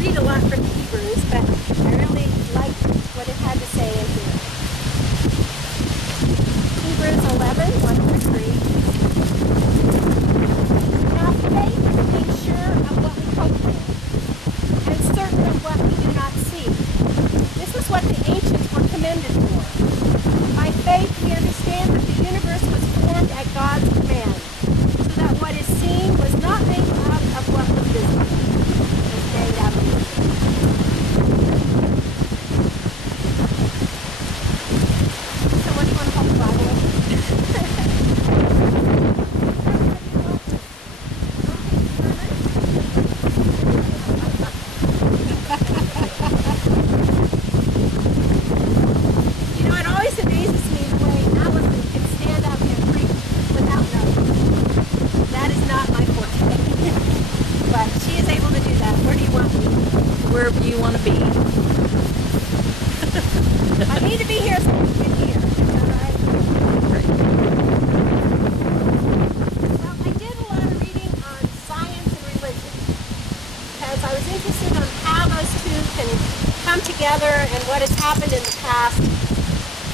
read a lot from Hebrews, but I really liked what it had to say in here. Hebrews 11:1-3. Now faith is being sure of what we hope for, and certain of what we do not see. This is what the ancients were commended for. By faith we understand that the universe was formed at God's command, so that what is seen was not made out of what was visible. It was made out of invisible. Someone want to hold the Bible? You know, it always amazes me the way Allison can stand up and preach without notes. That is not my forte. But she is able to do that. Where do you want me? Wherever you want to be. I need to be here so we can hear. Is that right? Great. Well, I did a lot of reading on science and religion because I was interested on how those two can come together and what has happened in the past.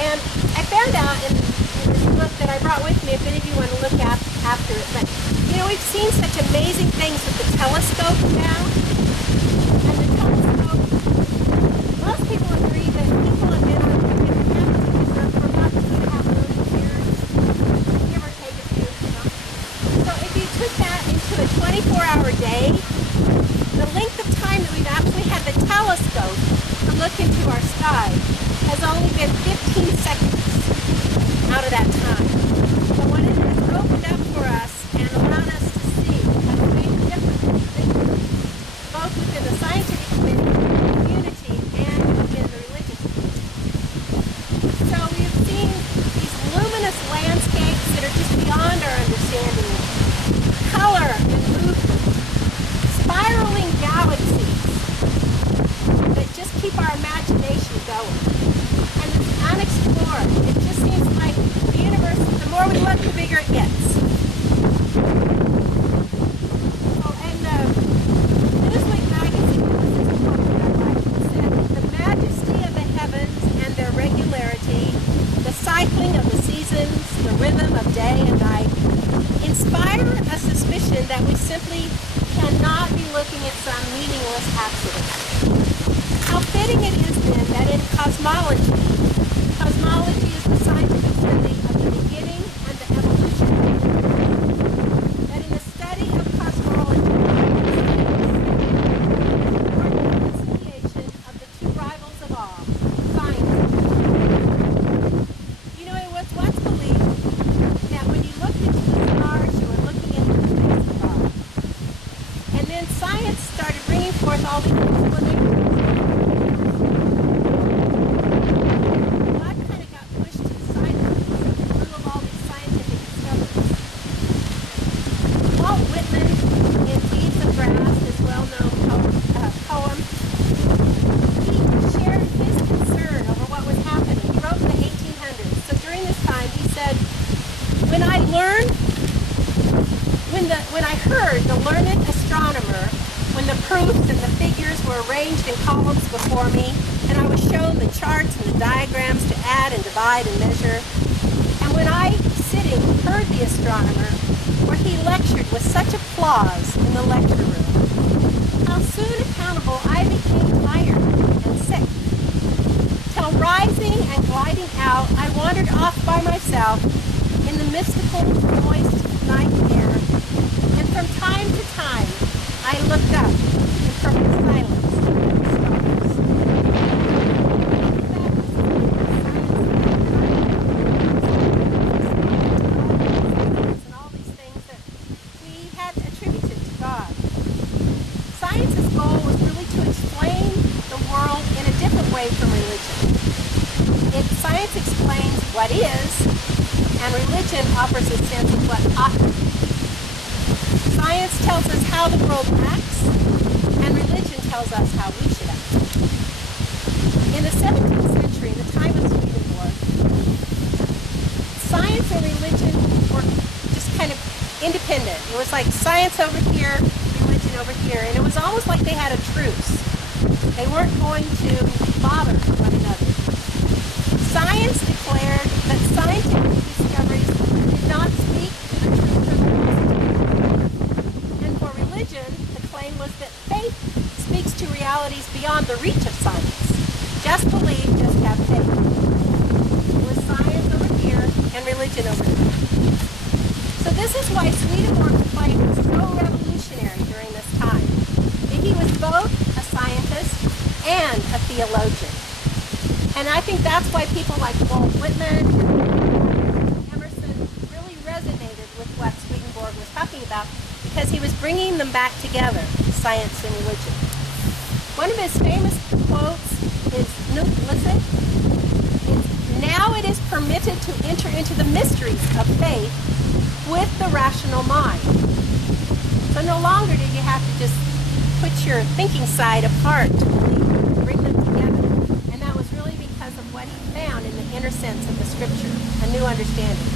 And I found out in this book that I brought with me, if any of you want to look at after it, but you know, we've seen such amazing things with the telescope now. And the telescope, most people agree that people have been on the planet for about 2.5 million years, give or take a few. So if you took that into a 24-hour day, the length of time that we've actually had the telescope to look into our sky has only been 15 seconds out of that time. So when it has opened up for us and allowed us to see and make a difference in thinking, both within the scientific community and within the religious community. So we've seen these luminous landscapes that are just beyond our understanding. Color and movement. Spiraling galaxies that just keep our imagination going. And it's unexplored. It just seems like the universe, the more we look, the bigger it gets. Oh, and Newsweek magazine, this is a quote that I like, said, "The majesty of the heavens and their regularity, the cycling of the seasons, the rhythm of day and night, inspire a suspicion that we simply cannot be looking at some meaningless accident." How fitting it is then that in cosmology is the scientific study of the beginning and the evolution of the universe, that in the study of cosmology, or the reconciliation of the two rivals of all, science and religion. You know, it was once believed that when you looked into the stars, you were looking into the face of God. And then science started bringing forth all these explanations. God kind of got pushed to the side in lieu of all these scientific discoveries. Walt Whitman, in Deeds of Grass, his well-known poem, he shared his concern over what was happening. He wrote in the 1800s. So during this time, he said, when I heard the learned astronomer, when the proofs and the figures were arranged in columns before me, and I was shown the charts and the diagrams to add and divide and measure, and when I, sitting, heard the astronomer, where he lectured with such applause in the lecture room, how soon accountable I became tired and sick, till rising and gliding out, I wandered off by myself in the mystical, moist night air, and from time to time I looked up in perfect silence at the stars. And all these things that we had attributed to God. Science's goal was really to explain the world in a different way from religion. Science explains what is, and religion offers a sense of what ought to be. Science tells us how the world acts, and religion tells us how we should act. In the 17th century, in the time of Swedenborg, science and religion were just kind of independent. It was like science over here, religion over here, and it was almost like they had a truce. They weren't going to bother one another. Science declared that scientific discoveries did not speak to the truth or the positivity. And for religion, the claim was that faith speaks to realities beyond the reach of science. Just believe, just have faith. It was science over here and religion over here. So this is why Swedenborg's claim was so revolutionary during this time. That he was both a scientist and a theologian. And I think that's why people like Walt Whitman and Emerson really resonated with what Swedenborg was talking about, because he was bringing them back together, science and religion. One of his famous quotes is, listen, now it is permitted to enter into the mysteries of faith with the rational mind. So no longer do you have to just put your thinking side apart to believe, bring them together. And that was really because of what he found in the inner sense of the scripture, a new understanding.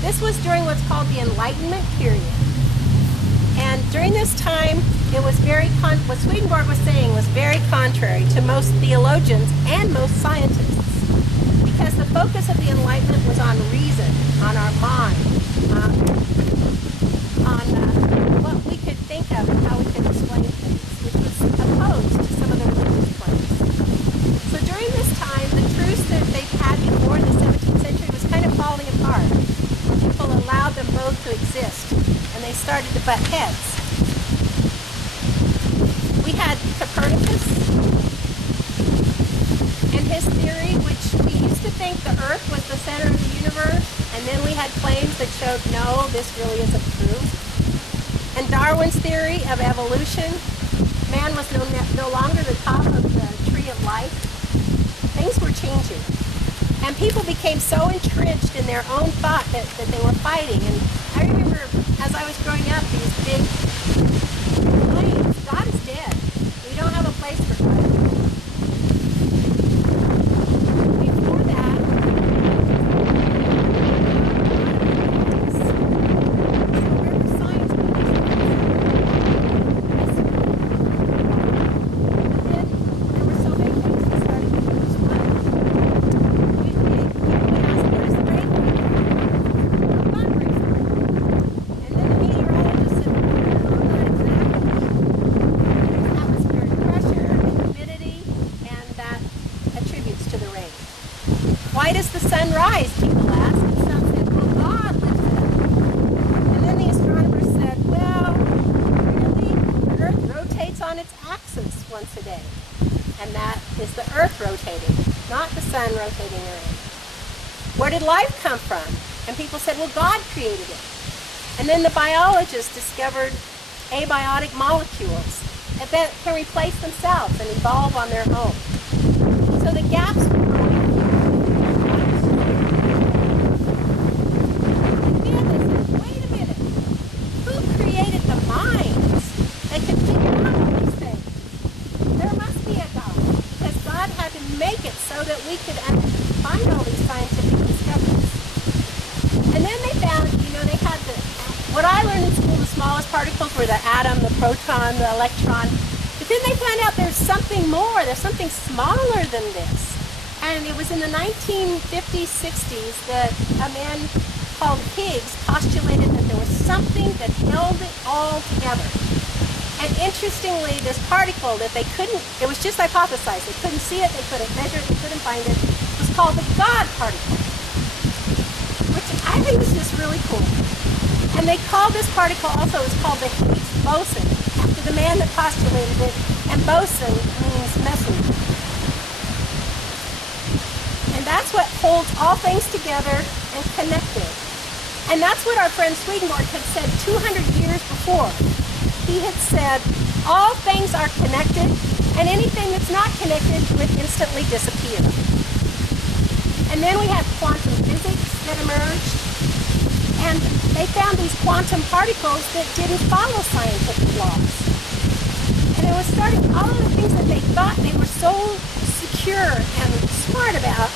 This was during what's called the Enlightenment period. And during this time, it was what Swedenborg was saying was very contrary to most theologians and most scientists. Because the focus of the Enlightenment was on reason, on our mind, on what we could think of and how we could explain things, which was opposed to some of the religious claims. So during this time, the truths that they've had before in the 17th century was kind of falling apart. People allowed them both to exist, and they started to butt heads. We had Copernicus and his theory, which we used to think the Earth was the center of the universe, and then we had claims that showed, no, this really isn't true. And Darwin's theory of evolution, man was no longer the top of the tree of life. Things were changing. And people became so entrenched in their own thought that they were fighting. And I remember, as I was growing up, these big claims, God is dead. We don't have a place for God. Before that, so where was science? Then there were so many things that started to lose one. Why does the sun rise? People asked. And some said, well, God lifts it up. And then the astronomers said, well, really, the Earth rotates on its axis once a day. And that is the Earth rotating, not the sun rotating around. Where did life come from? And people said, well, God created it. And then the biologists discovered abiotic molecules that can replace themselves and evolve on their own. So the gaps were growing. That we could find all these scientific discoveries. And then they found, they had what I learned in school, the smallest particles were the atom, the proton, the electron. But then they found out there's something more, there's something smaller than this. And it was in the 1950s, 60s that a man called Higgs postulated that there was something that held it all together. And interestingly, this particle that they couldn't, it was just hypothesized, they couldn't see it, they couldn't measure it, they couldn't find it, was called the God particle, which I think is just really cool. And they called this particle also, it's called the Higgs boson, after the man that postulated it, and boson means messenger. And that's what holds all things together and connected. And that's what our friend Swedenborg had said 200 years before. He had said, all things are connected, and anything that's not connected would instantly disappear. And then we had quantum physics that emerged, and they found these quantum particles that didn't follow scientific laws. And it was starting, all of the things that they thought they were so secure and smart about,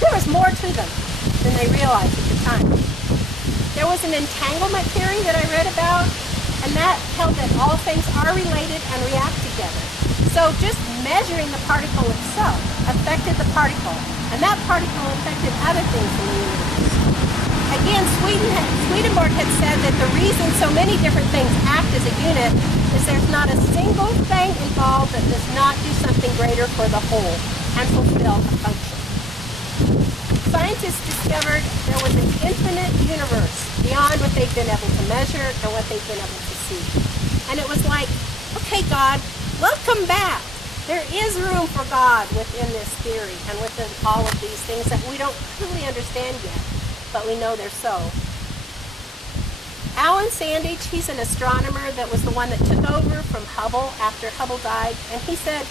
there was more to them than they realized at the time. There was an entanglement theory that I read about, and that held that all things are related and react together. together. So just measuring the particle itself affected the particle, and that particle affected other things in the universe. Again, Swedenborg had said that the reason so many different things act as a unit is there's not a single thing involved that does not do something greater for the whole and fulfill a function. Scientists discovered there was an infinite universe beyond what they've been able to measure and what they've been able to see. And it was like, okay, God, welcome back. There is room for God within this theory and within all of these things that we don't truly understand yet, but we know they're so. Alan Sandage, he's an astronomer that was the one that took over from Hubble after Hubble died, and he said,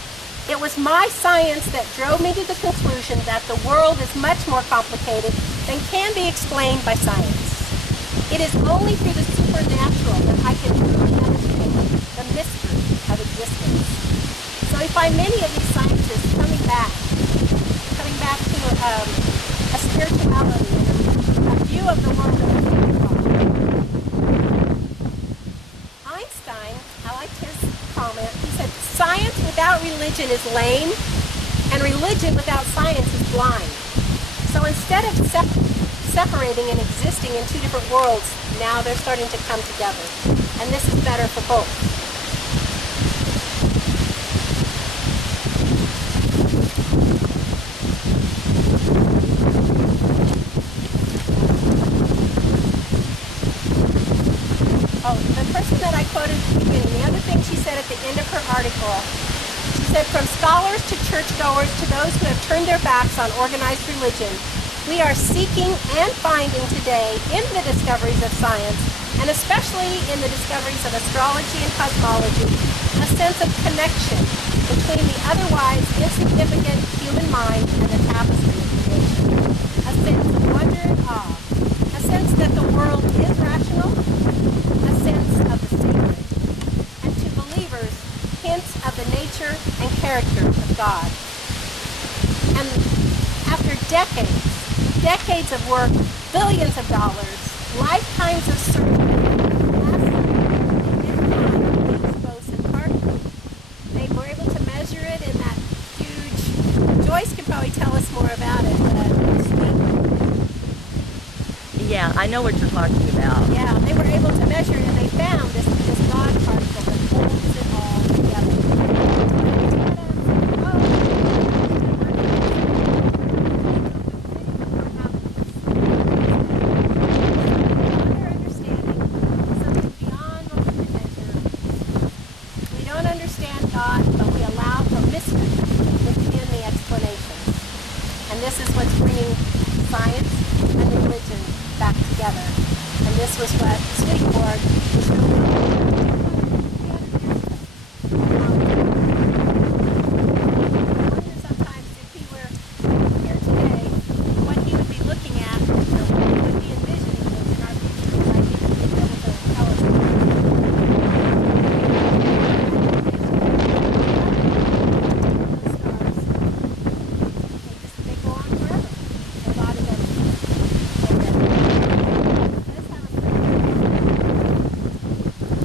"It was my science that drove me to the conclusion that the world is much more complicated than can be explained by science. It is only through the supernatural that I can truly understand the mystery of existence." So we find many of these scientists coming back to a spirituality and a view of the world that we can follow. Einstein, I liked his comment. He said, "Science without religion is lame, and religion without science is blind." So instead of separating and existing in two different worlds, now they're starting to come together. And this is better for both. Oh, the person that I quoted at the beginning, the other thing she said at the end of her article, she said, "From scholars to churchgoers to those who have turned their backs on organized religion, we are seeking and finding today in the discoveries of science, and especially in the discoveries of astrology and cosmology, a sense of connection between the otherwise insignificant human mind and the tapestry of creation. A sense of wonder and awe, a sense that the world is rational, a sense of the sacred, and to believers, hints of the nature and character of God." And after decades of work, billions of dollars, lifetimes of search, they were able to measure it in that huge, Joyce could probably tell us more about it, but Yeah, I know what you're talking about. yeah, they were able to measure it, and they found this God particle that holds it all together. We don't understand God, but we allow for mystery within the explanations. And this is what's bringing science and religion back together. And this was what Swedenborg was really